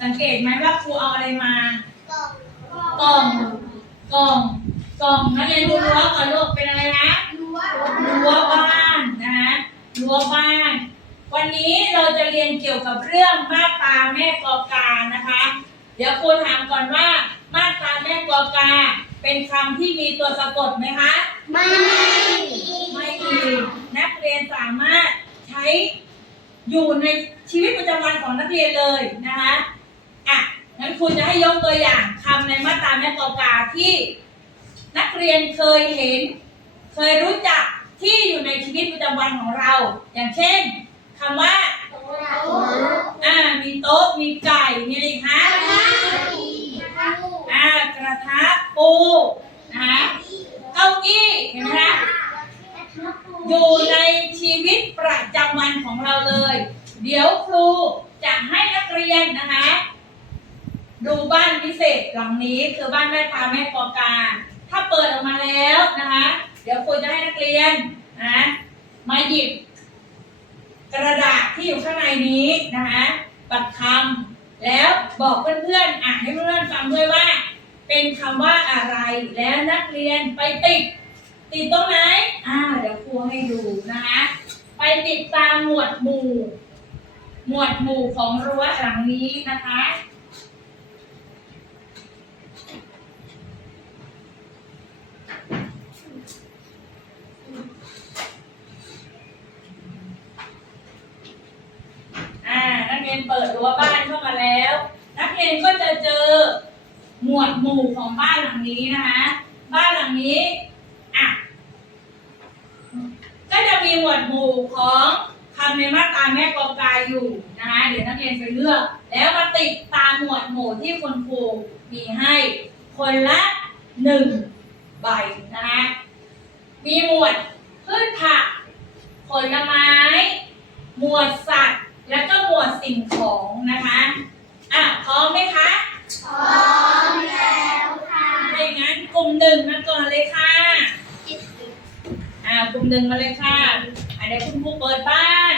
สังเกตไหมว่าครูเอาอะไรมากล่องกล่องกล่องนักเรียนดูรั้วก่อนลูกเป็นอะไรนะรั้วรั้วบ้านนะคะรั้วบ้าน วันนี้เราจะเรียนเกี่ยวกับเรื่องมาตาแม่กอการนะคะ เดี๋ยวครูถามก่อนว่า มาตาแม่กอกา เป็นคำที่มีตัวสะกดไหมคะ ไม่ไม่มีนักเรียนสามารถใช้อยู่ในชีวิตประจำวันของนักเรียนเลยนะคะ อะงั้นครูจะให้ยกตัวอย่างคำในมาตราแม่กอกาที่นักเรียนเคยเห็น เคยรู้จักที่อยู่ในชีวิตประจำวันของเรา อย่างเช่นคำว่าอ่ามีโต๊ะมีไก่มีอะไรอีกคะอ่ากระทะปูนะคะเก้าอี้เห็นไหมคะ อยู่ในชีวิตประจำวันของเราเลย เดี๋ยวครูจะให้นักเรียนนะคะ ดูบ้านพิ เศษหลังนี้คือบ้านแม่ตาแม่ปอกา ถ้าเปิดออกมาแล้วนะคะ เดี๋ยวครูจะให้นักเรียนนะมาหยิบ กระดาษที่อยู่ข้างในนี้นะคะบัตรคำแล้วบอกเพื่อนๆอ่านให้เพื่อนๆฟังด้วยว่า เป็นคำว่าอะไรแล้วนักเรียนไปติด ติดตรงไหนอ่าเดี๋ยวครูให้ดูนะคะไปติดตามหมวดหมู่ หมวดหมู่ของรั้วหลังนี้นะคะ อ่า นักเรียนเปิดรั้วบ้านเข้ามาแล้ว นักเรียนก็จะเจอหมวดหมู่ของบ้านหลังนี้นะคะบ้านหลังนี้อะก็จะมีหมวดหมู่ของคำในมาตราแม่กองกาอยู่นะคะเดี๋ยวนักเรียนไปเลือก แล้วมาติดตามหมวดหมู่ที่คุณครูมีให้คนละหนึ่งใบนะคะมีหมวดพืชผักผลไม้ หมวดสัตว์ แล้วก็หมวดสิ่งของนะคะ อะพร้อมไหมคะ พร้อมแล้วค่ะถ้าอย่างนั้นกลุ่มหนึ่งมาก่อนเลยค่ะ อ่ากลุ่มหนึ่งมาเลยค่ะอะเดี๋ยวคุณครูเปิดบ้าน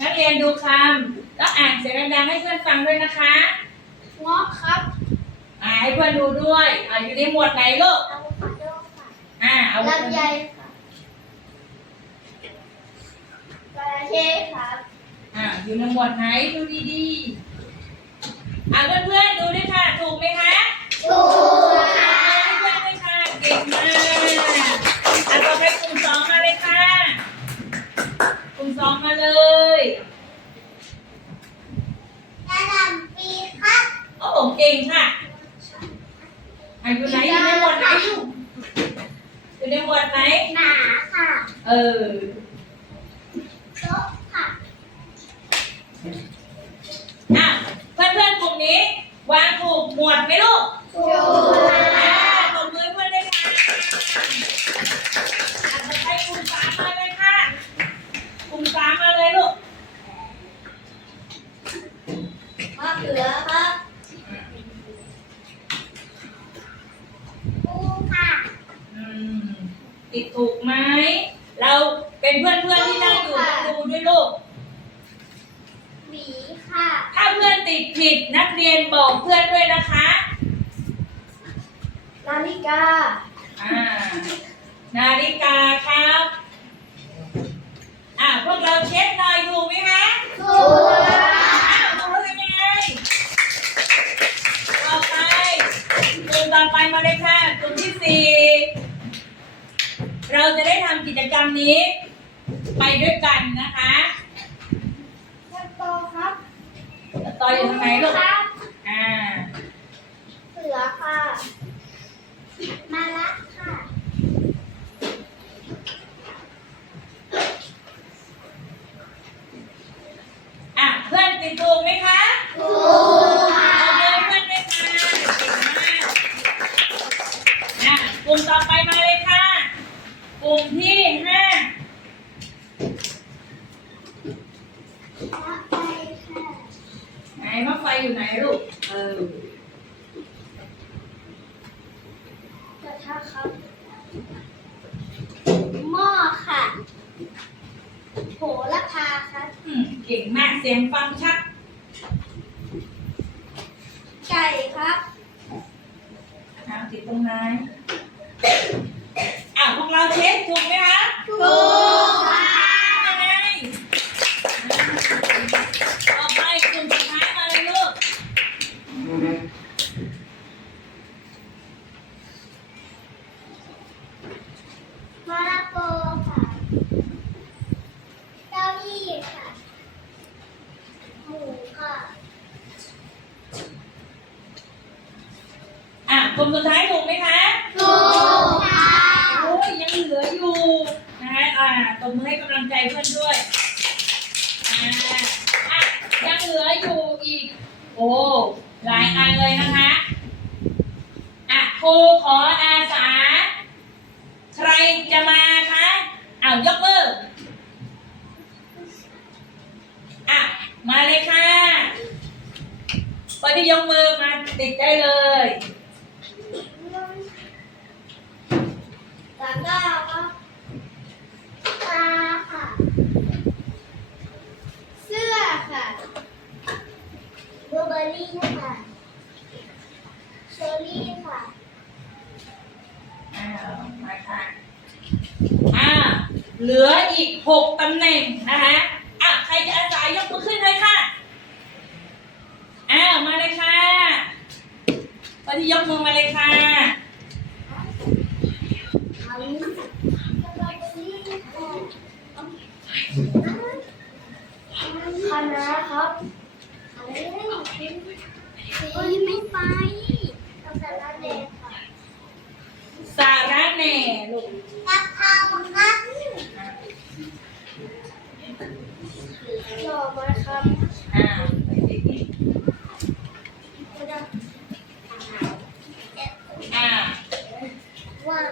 นักเรียนดูคำแล้วอ่านเสียงดังๆให้เพื่อนฟังด้วยนะคะงอกครับอ่าให้เพื่อนดูด้วยอ่าอยู่ในหมวดไหนลูกอะโวคาโดค่ะอ่าเอาลำไยค่ะจระเข้ครับ อ่าอยู่ในหมวดไหนดูดีๆ อ่าเพื่อนๆดูด้วยค่ะ ถูกไหมคะ ถูกค่ะให้เพื่อนด้วยค่ะ เก่งมากอะต่อไปกลุ่มสองมาเลยค่ะกลุ่มสองมาเลยกระหล่ำปีครับโอ้โหเก่งค่ะอะอยู่ไหนอยู่ในหมวดไหนอยู่อยู่ในหมวดไหนหมาค่ะ เออ โต๊ะค่ะ อะเพื่อนๆกลุ่มนี้ วางถูกหมวดไหมลูกถูกอ่าค่ะตบมือให้เพื่อนด้วยค่ะอะต่อไปกลุ่มสามมาเลยค่ะ กลุ่มสามมาเลยลูก มะเขือครับปูค่ะ อืมติดถูกไหม เราเป็นเพื่อนๆที่นั่งอยู่ต้องดูด้วยลูก หวีค่ะ ถ้าเพื่อนติดผิดนักเรียนบอกเพื่อนด้วยนะคะ นาฬิ กา อ่า นาฬิกาครับ อ่าพวกเราเช็คหน่อยถูกไหมคะถูกค่ะอ้าวถูกแล้วเป็นยังไงต่อไปกลุ่มต่อไปมาเลยค่ะกลุ่มที่สี่เราจะได้ทำกิจกรรมนี้ ไปด้วยกันนะคะแอปเปิลครับต่ออยู่ทางไหนลูก ครับ อ่า เสือค่ะ มาละค่ะอะเพื่อนติดถูกไหมคะ ถูกค่ะ เอาเลยเพื่อนด้วยค่ะเก่งมากอะกลุ่มต่อไปมาเลยค่ะ กลุ่มที่ห้า มาไปค่ะ ไหนมะไฟอยู่ไหนลูก เออ กระทะครับ หม้อค่ะโหระพาครับอืมเก่งมากเสียงฟังชัด ไก่ครับอะติดตรงไหนพวกเราเช็คถูกไหมคะ ถูกค่ะ ยังไงต่อไปกลุ่มสุดท้ายมาเลยลูก มะละกอค่ะเก้าอี้ค่ะหมูค่ะ อะกลุ่มสุดท้ายถูกไหมคะถูกค่ะโอ้ยยังเหลืออยู่นะคะอ่าตบมือให้กำลังใจเพื่อนด้วยอ่าอะยังเหลืออยู่อีก โอ้หลายอันเลยนะคะอะครูขออาสา ใครจะมาคะอ้าวยกมืออะมาเลยค่ะคนที่ยกมือมาติดได้เลย แล้วก็ก็ปลาค่ะ เสื้อค่ะบลูเบอร์รี่ค่ะเชอร์รี่ค่ะ อ้าวมาค่ะอ่า เหลืออีกหกตำแหน่งนะคะอะใครจะอาสายกมือขึ้นเลยค่ะอ้าวมาเลยค่ะคนที่ยกมือมาเลยค่ะอันนี้บลูเบอร์รี่ค่ะคณะครับอะไรโอ้ยไม่ไปต้องสาระเด็กค่ะสาระแหน่ลูกกะเพราครับ หน่อไม้ครับอ่าไปดิอ่าว่าง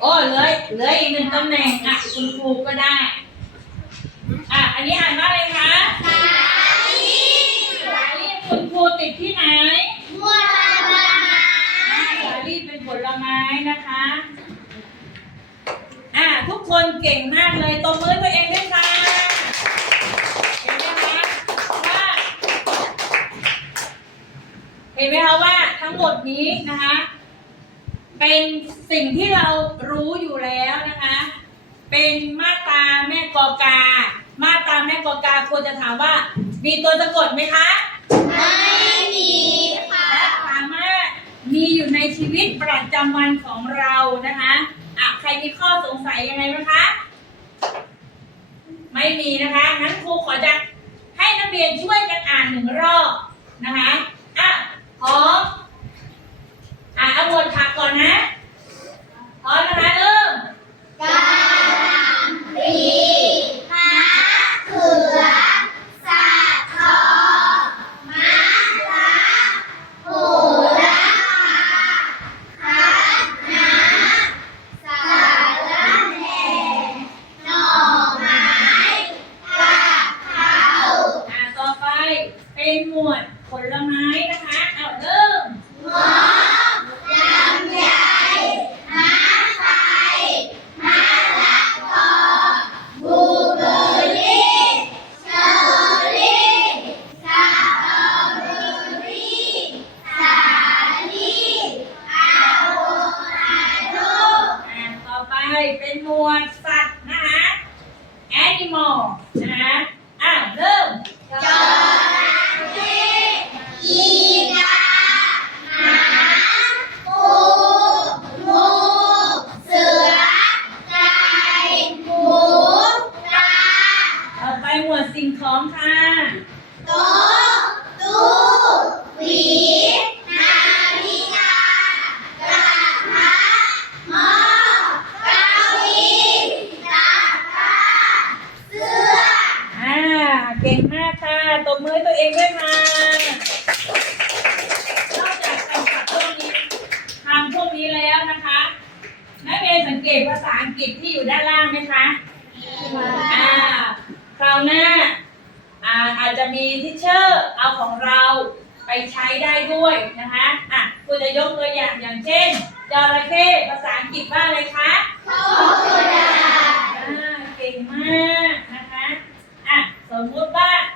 โอ้เหลือเหลืออีกหนึ่งตำแหน่งอะคุณครูก็ได้ อะอันนี้อ่านว่าอะไรคะสาลีสาลี่คุณครูติดที่ไหนบัวลาบาสาลี่เป็นผลไม้นะคะ อะทุกคนเก่งมากเลยตบมือตัวเองด้วยค่ะเห็นไหมคะว่าเห็นไหมคะว่าทั้งหมด นี้นะคะ เป็นสิ่งที่เรารู้อยู่แล้วนะคะ เป็นมาตราแม่กอกา มาตราแม่กอกาควรจะถามว่า มีตัวสะกดไหมคะ ไม่มีค่ะและสามารถมีอยู่ในชีวิตประจำวันของเรานะคะอะใครมีข้อสงสัยยังไงไหมคะ ไม่มีนะคะงั้นครูขอจะให้นักเรียนช่วยกันอ่านหนึ่งรอบนะคะอะพร้อม อะเอาหมวดผักก่อนนะพร้อมนะคะ อังกฤษที่อยู่ด้านล่างไหมคะอ่าคราวหน้าอ่าอาจจะมีทิเชอร์เอาของเราไปใช้ได้ด้วยนะคะอะคุณจะยกตัวอย่างอย่างเช่นจระเข้ภาษาอังกฤษว่าอะไรคะโคดาอ่าเก่งมากนะคะอะสมมุติว่าเอา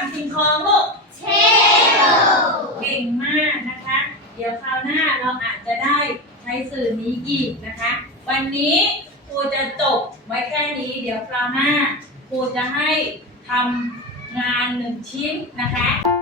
างสิ่งของลูก table เก่งมากนะคะ เดี๋ยวคราวหน้าเราอาจจะได้ใช้สื่อนี้อีกนะคะ วันนี้ครูจะจบไว้แค่นี้ เดี๋ยวคราวหน้าครูจะให้ทำงานหนึ่งชิ้นนะคะ